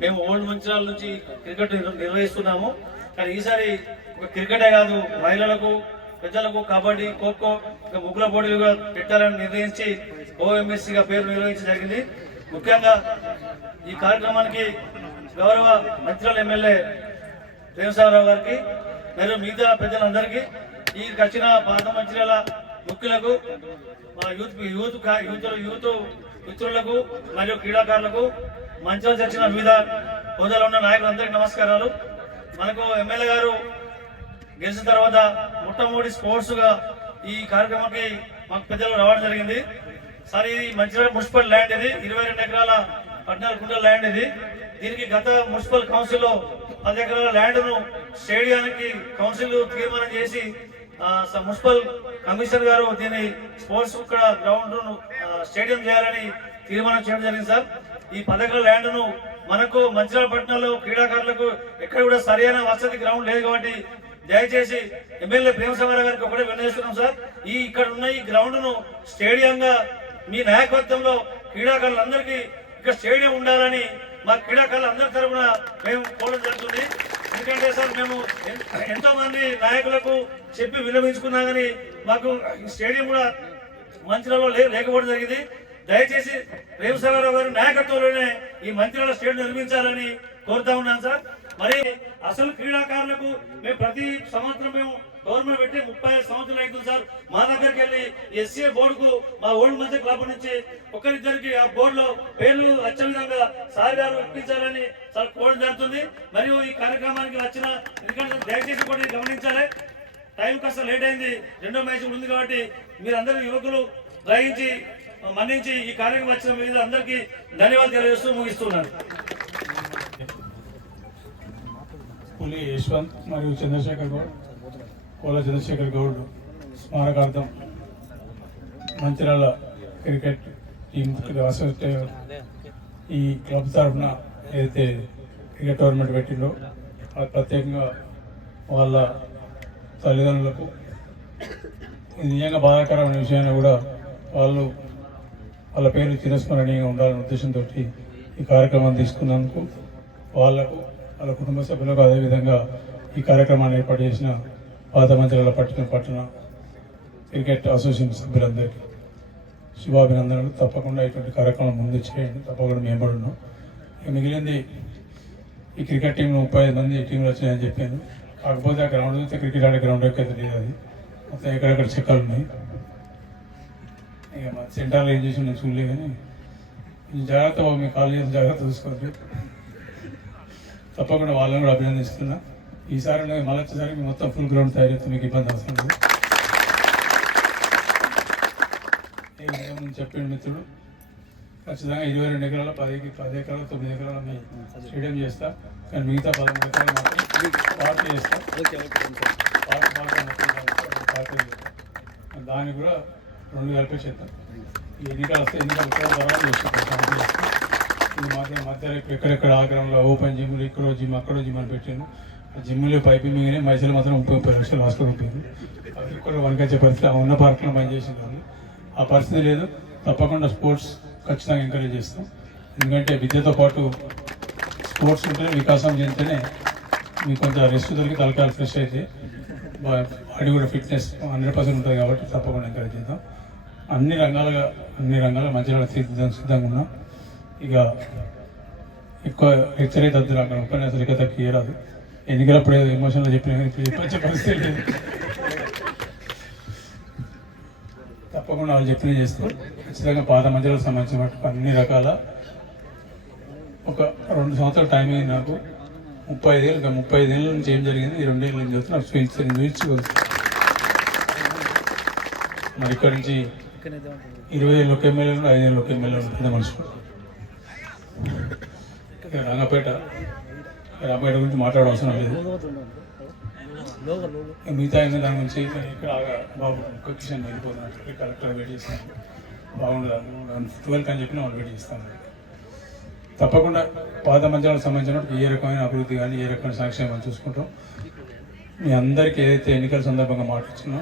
మేము ఓల్డ్ మంచిరాల నుంచి క్రికెట్ నిర్వహిస్తున్నాము. కానీ ఈసారి క్రికెటే కాదు మహిళలకు పెద్దలకు కబడ్డీ ఖోఖో ఇంకా ముగ్గుల పోటీలుగా పెట్టాలని నిర్ణయించి ఓఎంఎస్సీగా పేరు నిర్వహించడం జరిగింది. ముఖ్యంగా ఈ కార్యక్రమానికి గౌరవ మంత్రుల ఎమ్మెల్యే ప్రేమసాగరరావు గారికి మరియు మిగతా పెద్దలందరికీ ఈ వచ్చిన పాత మంచిర్యాల ముఖ్యులకు మా యూత్ యూత్ యూత్ యూత్ మిత్రులకు మరియు క్రీడాకారులకు మంచిగా వచ్చిన వివిధ హోదాలో ఉన్న నాయకులందరికీ నమస్కారాలు. మనకు ఎమ్మెల్యే గారు గెలిచిన తర్వాత మొట్టమొదటి స్పోర్ట్స్గా ఈ కార్యక్రమానికి మాకు పెద్దలు రావడం జరిగింది. సార్ ఇది మంచిర్యాల మున్సిపల్ ల్యాండ్ ఇది. ఇరవై రెండు ఎకరాల పద్నాలుగు కుంటల ల్యాండ్ ఇది. దీనికి గత మున్సిపల్ కౌన్సిల్లో పది ఎకరాల ల్యాండ్ను స్టేడియానికి కౌన్సిల్ తీర్మానం చేసి స- మున్సిపల్ కమిషనర్ గారు దీన్ని స్పోర్ట్స్ ఇక్కడ గ్రౌండ్ను స్టేడియం చేయాలని తీర్మానం చేయడం జరిగింది సార్. ఈ పథకం ల్యాండ్ను మనకు మంచిర్యాల పట్టణంలో క్రీడాకారులకు ఎక్కడ కూడా సరైన వసతి గ్రౌండ్ లేదు కాబట్టి దయచేసి ఎమ్మెల్యే ప్రేమసమార గారికి ఒకటే విన్నవిస్తున్నాం సార్. ఈ ఇక్కడ ఉన్న ఈ గ్రౌండ్ను స్టేడియంగా మీ నాయకత్వంలో క్రీడాకారులందరికీ ఇక్కడ స్టేడియం ఉండాలని మా క్రీడాకారులు అందరి తరఫున మేము కోరడం జరుగుతుంది. ఎందుకంటే సార్ మేము ఎంతో మంది నాయకులకు చెప్పి విన్నవించుకున్నా కానీ మాకు ఈ స్టేడియం కూడా మంచిర్యాలలో లే లేకపోవడం జరిగింది. దయచేసి ప్రేమసాగరరావు గారి నాయకత్వంలోనే ఈ మంచిర్యాల స్టేడియం నిర్మించాలని కోరుతా ఉన్నాను సార్. మరి అసలు క్రీడాకారులకు మేము ప్రతి సంవత్సరం మేము గవర్నమెంట్ పెట్టి ముప్పై ఐదు సంవత్సరాలు అవుతుంది సార్. మా దగ్గరికి వెళ్ళి ఎస్సీ బోర్డుకు మా ఓల్డ్ మధ్య క్లబ్ నుంచి ఒకరిద్దరికి ఆ బోర్డులో పేర్లు వచ్చే విధంగా సార్ గారు ఇప్పించాలని సార్ కోరడం జరుగుతుంది. మరియు ఈ కార్యక్రమానికి వచ్చిన ఎందుకంటే దయచేసి కూడా గమనించాలి. టైం కాస్త లేట్ అయింది. రెండో మ్యాచ్ కూడా ఉంది కాబట్టి మీరందరూ యువకులు గ్రహించి మన్నించి ఈ కార్యక్రమం వచ్చిన మీద అందరికీ ధన్యవాదాలు తెలియజేస్తూ ముగిస్తున్నాను. పులి యశ్వంత్ మరియు చంద్రశేఖర్ గౌడ్ కోల చంద్రశేఖర్ గౌడ్ స్మారకార్థం మంచిర్యాల క్రికెట్ టీం అసోసియేట్ ఈ క్లబ్ తరఫున ఏదైతే క్రికెట్ టోర్నమెంట్ పెట్టిందో ప్రత్యేకంగా వాళ్ళ తల్లిదండ్రులకు. ఇది నిజంగా బాధాకరమైన విషయాన్ని కూడా వాళ్ళు వాళ్ళ పేరు తిరస్మరణీయంగా ఉండాలనే ఉద్దేశంతో ఈ కార్యక్రమం తీసుకున్నందుకు వాళ్ళకు వాళ్ళ కుటుంబ సభ్యులకు అదేవిధంగా ఈ కార్యక్రమాన్ని ఏర్పాటు చేసిన పాత మంత్రుల పట్టణ పట్టణ క్రికెట్ అసోసియేషన్ సభ్యులందరికీ శుభాభినందనలు. తప్పకుండా ఇటువంటి కార్యక్రమం ముందు చేయండి తప్పకుండా మేము ఇక మిగిలింది ఈ క్రికెట్ టీంలో ముప్పై ఐదు మంది టీంలు వచ్చినాయని చెప్పాను. కాకపోతే ఆ గ్రౌండ్ చూస్తే క్రికెట్ ఆడే గ్రౌండ్ ఎక్కడ లేదు అది. మొత్తం ఎక్కడెక్కడ చెక్కలు ఉన్నాయి. ఇక మా సెంటర్లో ఏం చేసి నేను చూడలే కానీ జాగ్రత్త బాబు మీ కాలేజీ జాగ్రత్త చూసుకోండి. తప్పకుండా వాళ్ళని కూడా అభినందిస్తున్నా. ఈసారి మళ్ళీ వచ్చేసరికి మొత్తం ఫుల్ గ్రౌండ్ తయారు చేస్తే మీకు ఇబ్బంది అవసరం లేదు. ఏమని చెప్పిండు మిత్రుడు. ఖచ్చితంగా ఇరవై రెండు ఎకరాల పది పది ఎకరాల తొమ్మిది ఎకరాల మీ స్టేడియం చేస్తా. కానీ మిగతా పదమూడు ఎకరాలు పార్టీ పార్టీ పార్టీ దానికి కూడా రెండు కలిపి చేద్దాం. ఈ ఎన్నికలు వస్తే ఎన్నికలు వచ్చిన తర్వాత చేస్తాం. ఇది మాత్రం మధ్యలో ఎక్కడెక్కడ ఆగ్రహంలో ఓపెన్ జిమ్లు ఇక్కడో జిమ్ అక్కడో జిమ్ అని పెట్టాను. ఆ జిమ్లు పైపు మిగిలిన మాత్రం ముప్పై ముప్పై లక్షలు రాసుకొని ఉంటుంది అది కూడా వనకొచ్చే పరిస్థితి. ఉన్న పార్కులో పనిచేసింది ఆ పరిస్థితి లేదు. తప్పకుండా స్పోర్ట్స్ ఖచ్చితంగా ఎంకరేజ్ చేస్తాం. ఎందుకంటే విద్యతో పాటు స్పోర్ట్స్ ఉంటేనే వికాసం చెందితేనే మీకు కొంత రెస్ట్ దొరికి తలకాయలు ఫ్రెష్ అయితే బాడీ కూడా ఫిట్నెస్ హండ్రెడ్ పర్సెంట్ ఉంటుంది కాబట్టి తప్పకుండా ఎంకరేజ్ చేద్దాం. అన్ని రంగాలుగా అన్ని రంగాల మంచిగా తీర్చిదిద్దాం సిద్ధంగా ఉన్నాం. ఇక ఎక్కువ లెక్చర్ అయితే అక్కడ ఉపన్యాసాలు ఇక తక్కువ రాదు ఎన్నికలప్పుడు ఏదో ఎమోషన్లో చెప్పిన కానీ ఇప్పుడు పరిస్థితి లేదు. తప్పకుండా వాళ్ళు చెప్పిన చేస్తాం. ఖచ్చితంగా పాత మధ్యలో సంబంధించిన అన్ని రకాల ఒక రెండు సంవత్సరాలు టైం అయింది నాకు. ముప్పై ఐదేళ్ళు ఇంకా ముప్పై ఐదేళ్ళ నుంచి ఏం జరిగింది? ఈ రెండేళ్ళ నుంచి చూస్తే నాకు స్వీట్స్ చూపించుకోవచ్చు మరి ఇక్కడి నుంచి ఇరవై ఏళ్ళు ఒక ఎమ్మెల్యేలు ఐదు ఏళ్ళు ఒక ఎమ్మెల్యేలు పెద్ద మనుషులు. రంగపేట రంగపేట గురించి మాట్లాడవలసిన లేదు. మిగతా అయిన దాని గురించి ఇక్కడ బాబు ఒక్క కిషన్ వెళ్ళిపోతున్నాడు కలెక్టర్ వెయిట్ చేస్తాను బాగుండదు ట్వెల్త్ అని చెప్పిన వాళ్ళు వెయిట్ చేస్తాను తప్పకుండా పాత మంచాలకు సంబంధించిన ఏ రకమైన అభివృద్ధి కానీ ఏ రకమైన సంక్షేమం చూసుకుంటాం. మీ అందరికీ ఏదైతే ఎన్నికల సందర్భంగా మాట్లాడుతున్నా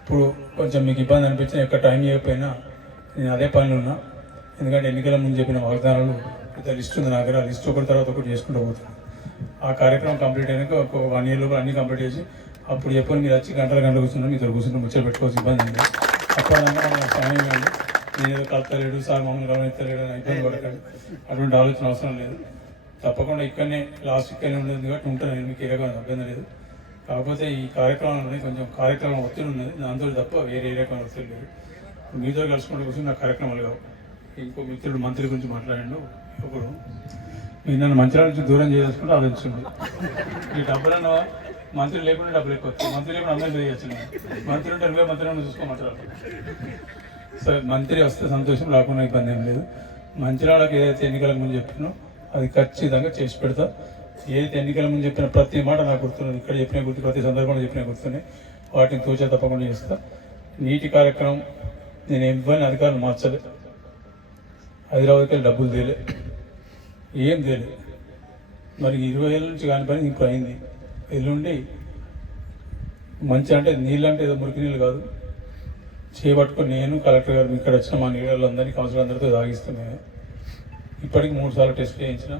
ఇప్పుడు కొంచెం మీకు ఇబ్బంది అనిపించిన ఎక్కడ టైం ఇవ్వకపోయినా నేను అదే పనిలో ఉన్నా. ఎందుకంటే ఎన్నికల ముందు చెప్పిన వాగ్దానాలు పెద్ద లిస్ట్ ఉంది నా దగ్గర. లిస్ట్ ఒకటి తర్వాత ఒకటి చేసుకుంటూ పోతున్నాను ఆ కార్యక్రమం కంప్లీట్ అయినాక ఒక వన్ ఇయర్ లోపల అన్ని కంప్లీట్ చేసి అప్పుడు చెప్పని మీరు వచ్చి గంటల గంటలు కూర్చున్నాం మీతో కూర్చుంటే ముచ్చట పెట్టుకోవాల్సి ఇబ్బంది ఉంది అప్పుడు సమయం కానీ నేను ఏదో కలుతలేడు సార్ మమ్మల్ని గమనిస్తలేడు అని ఇబ్బంది పడకండి అటువంటి ఆలోచన అవసరం లేదు. తప్పకుండా ఇక్కడనే లాస్ట్ ఇక్కడనే ఉండేది. కాబట్టి ఉంటాను నేను మీకు ఏ రకమైన అభ్యంతరం లేదు. కాకపోతే ఈ కార్యక్రమంలోనే కొంచెం కార్యక్రమం ఒత్తిడి ఉన్నది. దాంతో తప్ప వేరే ఏ రకమైన ఒత్తిడి లేదు. మీతో కలుసుకుంటూ కూర్చొని నా కార్యక్రమాలు కావు. ఇంకో మిత్రుడు మంత్రి గురించి మాట్లాడాడు ఒకడు. మీరు నన్ను మంచిర్యాల నుంచి దూరం చేసుకుంటే ఆలోచించండి. ఈ డబ్బులన్న మంత్రి లేకుండా డబ్బులు ఎక్కువ మంత్రి లేకుండా అందరూ చేయొచ్చు మంత్రి ఉంటే నువ్వే మంత్రి చూసుకోమంటారు మంత్రి వస్తే సంతోషం రాకుండా ఇబ్బంది ఏం లేదు. మంచిర్యాలకు ఏదైతే ఎన్నికల ముందు చెప్పినో అది ఖచ్చితంగా చేసి పెడతా. ఏదైతే ఎన్నికల ముందు చెప్పిన ప్రతి మాట నాకు గుర్తున్నది ఇక్కడ చెప్పిన గుర్తు ప్రతి సందర్భంలో చెప్పిన గుర్తున్నాయి వాటిని తూచా తప్పకుండా చేస్తా. నీటి కార్యక్రమం నేను ఇవ్వని అధికారులు మార్చలే. హైదరాబాద్కి వెళ్ళి డబ్బులు తేలే. ఏం తేలే. మరి ఇరవై ఏళ్ళ నుంచి కాని పని ఇప్పుడు అయింది. ఎల్లుండి మంచి అంటే నీళ్ళు అంటే ఏదో మురికి నీళ్ళు కాదు. చేపట్టుకుని నేను కలెక్టర్ గారు ఇక్కడ వచ్చిన మా నీళ్ళందరినీ కౌన్సిలర్ అందరితో తాగిస్తున్నాను ఇప్పటికి మూడు సార్లు టెస్ట్ చేయించిన.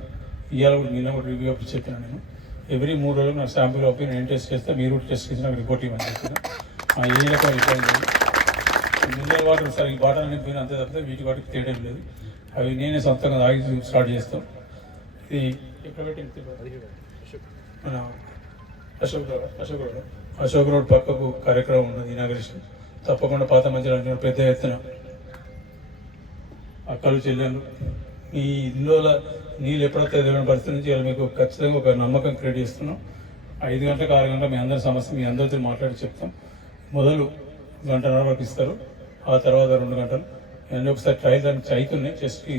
ఇవాళ కూడా నిన్న కూడా రివ్యూ అప్పుడు చెప్పిన నేను. ఎవ్రీ మూడు రోజులు నా శాంపుల్ ఓపెన్ నేను టెస్ట్ చేస్తే మీరు టెస్ట్ చేసి నాకు రిపోర్ట్ ఇవ్వని చెప్పిన. మా ఏ ఇబ్బంది మినరల్ వాటర్ సార్ ఈ బాటల్ అనేది పోయిన అంతే తప్పితే వీటి వాటికి తేడం లేదు. అవి నేనే సొంతంగా తాగి స్టార్ట్ చేస్తాం. ఇది ఎక్కడ పెట్టి మన Ashok road Ashok road Ashok road పక్కకు కార్యక్రమం ఉన్నది ఇనాగ్రేషన్ తప్పకుండా పాత మంచి పెద్ద ఎత్తున అక్కలు చెల్లెలు ఈ ఇందులో నీళ్ళు ఎప్పుడైతే ఏదైనా పరిస్థితి నుంచి మీకు ఖచ్చితంగా ఒక నమ్మకం క్రియేట్ చేస్తున్నాం. ఐదు గంటలకు ఆరు గంటల మీ అందరి సమస్య మీ అందరితో మాట్లాడి చెప్తాం. మొదలు గంటన్నర వరకు ఇస్తారు. ఆ తర్వాత రెండు గంటలు. అన్నీ ఒకసారి ట్రయల్ దానికి అవుతున్నాయి జస్ట్ ఈ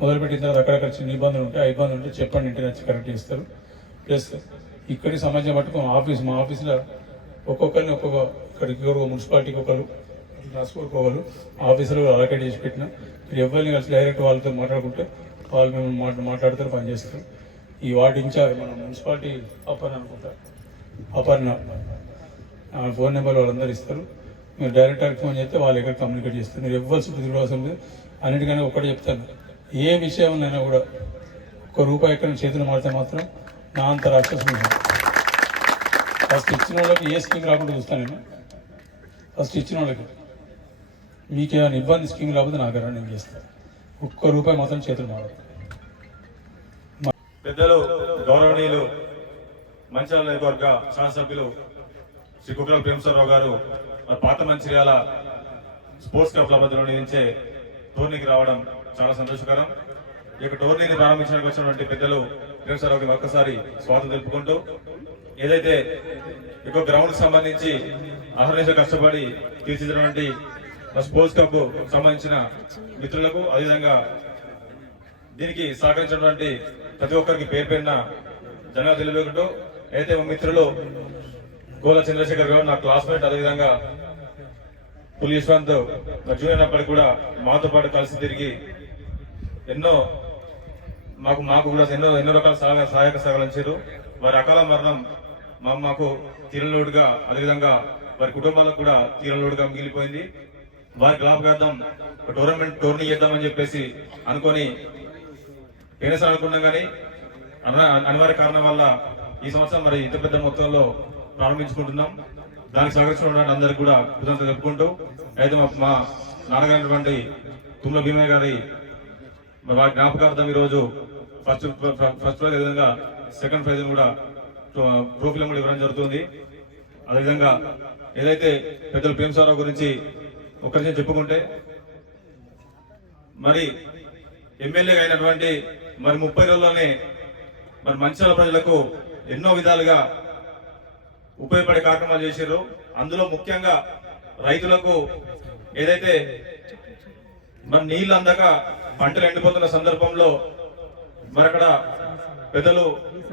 మొదలు పెట్టిన తర్వాత అక్కడక్కడ చిన్న ఇబ్బందులు ఉంటాయి ఆ ఇబ్బందులు ఉంటే చెప్పండి ఇంటి నుంచి కరెక్ట్ చేస్తారు. ప్లస్ ఇక్కడి సమాజం పట్టుకో ఆఫీస్ మా ఆఫీస్లో ఒక్కొక్కరిని ఒక్కొక్క ఇక్కడికి ఒక మున్సిపాలిటీకి ఒకరు రాసుకోవాలి ఆఫీసులో అలకేట్ చేసి పెట్టిన. మీరు ఎవరిని కలిసి డైరెక్ట్ వాళ్ళతో మాట్లాడుకుంటే వాళ్ళు మేము మాట మాట్లాడుతారు పనిచేస్తారు ఈ వార్డు ఇన్ఛార్జ్ మన మున్సిపాలిటీ అపర్ణ అనుకుంటా. అపర్ణ. ఫోన్ నెంబర్ వాళ్ళందరూ ఇస్తారు. మీరు డైరెక్టర్కి ఫోన్ చేస్తే వాళ్ళు ఎక్కడ కమ్యూనికేట్ చేస్తారు. మీరు ఇవ్వాల్సి తిరగవలసిన లేదు. అన్నిటికన్నా ఒకటి చెప్తాను. ఏ విషయంలోనైనా కూడా ఒక్క రూపాయి ఎక్కడ చేతులు మారితే మాత్రం నా అంత రాక్షసులు ఫస్ట్ ఇచ్చిన వాళ్ళకి ఏ స్కీమ్ రాకుండా చూస్తాను నేను. ఫస్ట్ ఇచ్చిన వాళ్ళకి. మీకు ఇబ్బంది స్కీమ్ లేకపోతే నాకు రండి నేను చేస్తాను ఒక్క రూపాయి మాత్రం చేతులు మారదు. పెద్దలు గౌరవనీయులు మంచిర్యాల నియోజకవర్గ శాసనసభ్యులు శ్రీ కుక్కల ప్రేమశ్వరరావు గారు మరి పాత మంచిర్యాల స్పోర్ట్స్ క్లబ్ మధ్య నిర్వహించే టోర్నీకి రావడం చాలా సంతోషకరం. ఈ యొక్క టోర్నీని ప్రారంభించడానికి వచ్చినటువంటి పెద్దలు ప్రేమశ్వరరావు ఒక్కసారి స్వాగతం తెలుపుకుంటూ ఏదైతే ఎక్కువ గ్రౌండ్ సంబంధించి అహర్నిశ కష్టపడి తీర్చిదినటువంటి స్పోర్ట్స్ కప్ సంబంధించిన మిత్రులకు అదేవిధంగా దీనికి సహకరించినటువంటి ప్రతి ఒక్కరికి పేరు పేరున ధన్యవాదాలు తెలియకుంటూ అయితే మా మిత్రులు గోల చంద్రశేఖర్ గారు నా క్లాస్మేట్ అదేవిధంగా పులి యశ్వంత్ నా జూనియర్ కూడా మాతో పాటు కలిసి తిరిగి ఎన్నో మాకు మాకు కూడా ఎన్నో ఎన్నో రకాల సహాయ సహాయక సహకరించారు వారి అకాల మరణం మా మాకు తీరలోడుగా అదేవిధంగా వారి కుటుంబాలకు కూడా తీరలోడుగా మిగిలిపోయింది. వారి జ్ఞాపకార్థం టోర్నమెంట్ టోర్నీ చేద్దామని చెప్పేసి అనుకొని పేరెస్ అనుకున్నాం కానీ అనివార్య కారణం వల్ల ఈ సంవత్సరం మరి ఇంత పెద్ద మొత్తంలో ప్రారంభించుకుంటున్నాం. దానికి సహకరించిన అందరికి కూడా కృతజ్ఞత చెప్పుకుంటూ అయితే మా మా నాన్నగారైనటువంటి తుమ్ల భీమయ్య గారి వారి జ్ఞాపకార్థం ఈ రోజు ఫస్ట్ ఫస్ట్ ప్రైజ్ అదేవిధంగా సెకండ్ ప్రైజ్ కూడా ట్రోఫీలు కూడా ఇవ్వడం జరుగుతుంది. అదేవిధంగా ఏదైతే పెద్దలు ప్రేమసారావు గురించి ఒక నిమిషం చెప్పుకుంటే మరి ఎమ్మెల్యేగా అయినటువంటి మరి ముప్పై రోజుల్లోనే మరి మంచిర్యాల ప్రజలకు ఎన్నో విధాలుగా ఉపయోగపడే కార్యక్రమాలు చేశారు అందులో ముఖ్యంగా రైతులకు ఏదైతే మరి నీళ్ళు అందక పంటలు ఎండిపోతున్న సందర్భంలో మరి అక్కడ పెద్దలు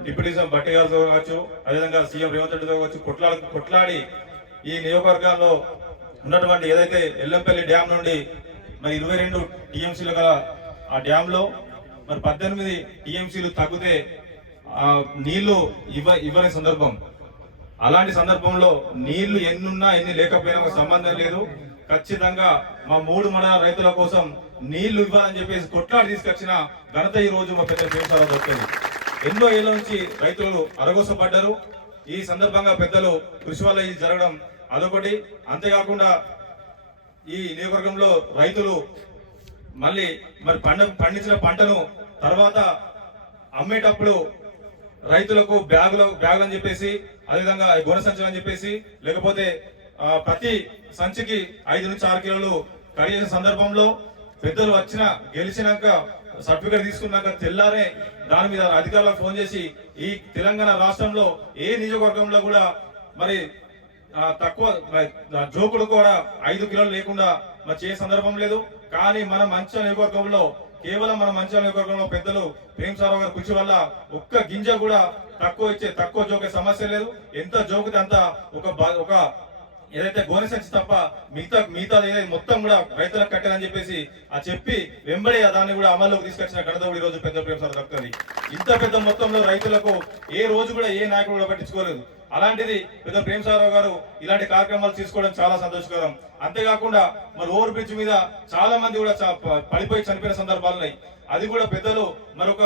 డిప్యూటీ సీఎం బట్టి గారితో కావచ్చు అదేవిధంగా సీఎం రేవంత్ రెడ్డితో కావచ్చు కొట్లాడి కొట్లాడి ఈ నియోజకవర్గాల్లో ఉన్నటువంటి ఏదైతే ఎల్లంపల్లి డ్యామ్ నుండి మరి ఇరవై రెండు టీఎంసీలు గల ఆ డ్యాంలో మరి పద్దెనిమిది టీఎంసీలు తగ్గితే ఆ నీళ్ళు ఇవ్వ ఇవ్వని సందర్భం. అలాంటి సందర్భంలో నీళ్ళు ఎన్నున్నా ఎన్ని లేకపోయినా ఒక సంబంధం లేదు. ఖచ్చితంగా మా మూడు మండల రైతుల కోసం నీళ్ళు ఇవ్వాలని చెప్పేసి కొట్లాడి తీసుకొచ్చిన ఘనత ఈ రోజు మా పెద్ద ప్రేమసారావు దొరుకుతుంది. ఎన్నో ఏళ్ళ నుంచి రైతులు అరగోసపడ్డారు. ఈ సందర్భంగా పెద్దలు కృషి వల్ల ఇది జరగడం అదొకటి. అంతేకాకుండా ఈ నియోజకవర్గంలో రైతులు మళ్ళీ మరి పంట పండించిన పంటను తర్వాత అమ్మేటప్పుడు రైతులకు బ్యాగులు బ్యాగులు అని చెప్పేసి అదేవిధంగా గోన సంచులు అని చెప్పేసి లేకపోతే ప్రతి సంచికి ఐదు నుంచి ఆరు కిలోలు కడిగిన సందర్భంలో పెద్దలు వచ్చిన గెలిచినాక సర్టిఫికేట్ తీసుకున్నాక తెల్లారే దాని మీద అధికారులకు ఫోన్ చేసి ఈ తెలంగాణ రాష్ట్రంలో ఏ నియోజకవర్గంలో కూడా మరి తక్కువ జోకులు కూడా ఐదు కిలోలు లేకుండా మరి చేసే సందర్భం లేదు. కానీ మన మంచి నియోజకవర్గంలో కేవలం మన మంచి నియోజకవర్గంలో పెద్దలు ప్రేమ్ సారావు గారి కృషి వల్ల ఒక్క గింజ కూడా తక్కువ ఇచ్చే తక్కువ జోకే సమస్య లేదు. ఎంత జోకితే అంత ఒక బా- ఒక ఏదైతే గోనె సంచి తప్ప మిగతా మిగతా మొత్తం కూడా రైతులకు కట్టాలని చెప్పేసి ఆ చెప్పి వెంబడి దాన్ని కూడా అమల్లోకి తీసుకొచ్చిన ఘనత ఈ రోజు పెద్ద ప్రేమ సార్ దక్కుతుంది. ఇంత పెద్ద మొత్తంలో రైతులకు ఏ రోజు కూడా ఏ నాయకుడు కూడా పట్టించుకోలేదు. అలాంటిది పెద్ద ప్రేమ్ సారావు గారు ఇలాంటి కార్యక్రమాలు తీసుకోవడం చాలా సంతోషకరం. అంతేకాకుండా మరి ఓవర్ బ్రిడ్జ్ మీద చాలా మంది కూడా పడిపోయి చనిపోయిన సందర్భాలు ఉన్నాయి. అది కూడా పెద్దలు మరొక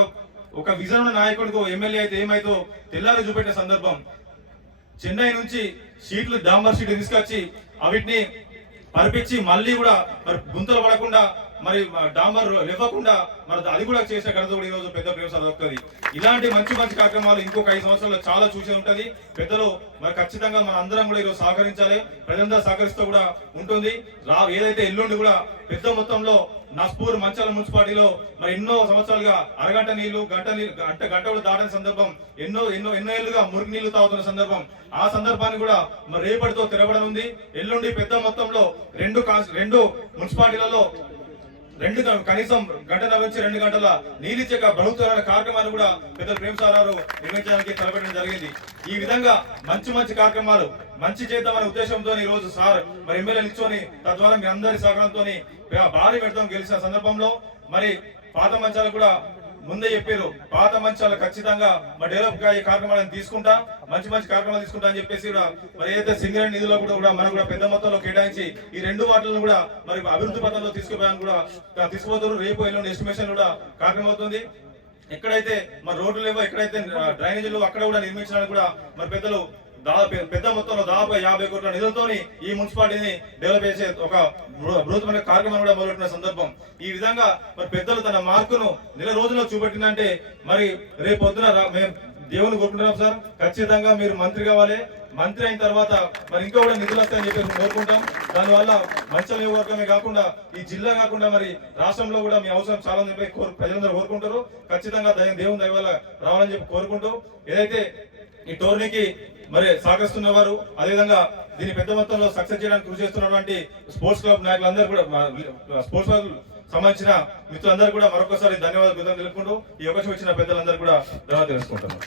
ఒక విజన్ ఉన్న నాయకుడికి ఎమ్మెల్యే అయితే ఏమైతో తెల్లారి చూపెట్టిన సందర్భం. చెన్నై నుంచి షీట్లు డాంబర్ షీట్లు తీసుకొచ్చి అవిటిని పరిపించి మళ్ళీ కూడా మరి గుంతలు పడకుండా మరి డాంబర్ లేవకుండా మరి అది కూడా చేసే ఘనత కూడా ఈరోజు రోజు పెద్ద ప్రేమసాల దొరుకుతుంది ఇలాంటి మంచి మంచి కార్యక్రమాలు ఇంకొక ఐదు సంవత్సరాల్లో చాలా చూసే ఉంటుంది. పెద్దలు మరి ఖచ్చితంగా మన అందరం కూడా ఈరోజు సహకరించాలి. ప్రజలందరూ సహకరిస్తూ కూడా ఉంటుంది. రా ఏదైతే ఎల్లుండి కూడా పెద్ద మొత్తంలో నస్పూర్ మంచాల మున్సిపాలిటీలో మరి ఎన్నో సంవత్సరాలుగా అరగంట నీళ్ళు గంట నీళ్ళు గంట గంటలు కూడా దాటిన సందర్భం ఎన్నో ఎన్నో ఎన్నో ఏళ్ళుగా మురికి నీళ్ళు తాగుతున్న సందర్భం ఆ సందర్భాన్ని కూడా మరి రేపటితో తెరవడనుంది ఎల్లుండి పెద్ద మొత్తంలో రెండు రెండు మున్సిపాలిటీలలో రెండు కనీసం గంటల నుంచి రెండు గంటల నీలిచ్చే ప్రభుత్వ కార్యక్రమాన్ని కూడా పెద్ద ప్రేమ్ సారారు నిర్మించడానికి తలపెట్టడం జరిగింది. ఈ విధంగా మంచి మంచి కార్యక్రమాలు మంచి చేద్దామనే ఉద్దేశంతో ఈ రోజు సార్ మరి ఎమ్మెల్యే నిల్చొని తద్వారా మీ అందరి సహకారంతో భారీ పెడతాం గెలిచిన సందర్భంలో. మరి పాత మంచాలు కూడా ముందే చెప్పారు పాత మంచాలు ఖచ్చితంగా మా డెవలప్ ఈ కార్యక్రమాలను తీసుకుంటా మంచి మంచి కార్యక్రమాలు తీసుకుంటా అని చెప్పేసి కూడా మరి ఏదైతే సింగరేణి నిధుల్లో కూడా కూడా మనం కూడా పెద్ద మొత్తంలో కేటాయించి ఈ రెండు వాటిలను కూడా మరి అభివృద్ధి పథంలో తీసుకుపోయాను కూడా తీసుకుపోతారు రేపు ఎల్లుండి ఎస్టిమేషన్ కూడా కార్యక్రమం అవుతుంది. ఎక్కడైతే మరి రోడ్లు లేవో ఎక్కడైతే డ్రైనేజీలు అక్కడ కూడా నిర్మించడానికి కూడా మరి పెద్దలు దాదాపు పెద్ద మొత్తంలో దాదాపు యాభై కోట్ల నిధులతోని ఈ మున్సిపాలిటీని డెవలప్ చేసే ఒక బృ- బృహత్తమైన కార్యక్రమం కూడా మొదలెట్టిన సందర్భం. ఈ విధంగా మరి పెద్దలు తన మార్కును నెల రోజుల్లో చూపెట్టిందంటే మరి రేపు పొద్దున మేము దేవుని కోరుకుంటున్నాం సార్. ఖచ్చితంగా మీరు మంత్రి కావాలి. మంత్రి అయిన తర్వాత మరి ఇంకా కూడా నిధులు వస్తాయని చెప్పేసి కోరుకుంటాం. దానివల్ల మంచి నియోజకవర్గమే కాకుండా ఈ జిల్లా కాకుండా మరి రాష్ట్రంలో కూడా మీ అవసరం చాలా చెప్పి కోరు- ప్రజలందరూ కోరుకుంటారు. ఖచ్చితంగా దయ- దేవుని దయ వల్ల రావాలని చెప్పి కోరుకుంటూ ఏదైతే ఈ టోర్నీకి మరి సహకరిస్తున్న వారు అదేవిధంగా దీన్ని పెద్ద మొత్తంలో సక్సెస్ చేయడానికి కృషి చేస్తున్నటువంటి స్పోర్ట్స్ క్లబ్ నాయకులందరూ కూడా స్పోర్ట్స్ క్లబ్ సంబంధించిన మిత్రులందరూ కూడా మరొకసారి ధన్యవాదాలు కృతజ్ఞతలు తెలుపుకుంటూ ఈ అవకాశం ఇచ్చిన పెద్దలందరూ కూడా ధన్యవాదాలు తెలుసుకుంటున్నాను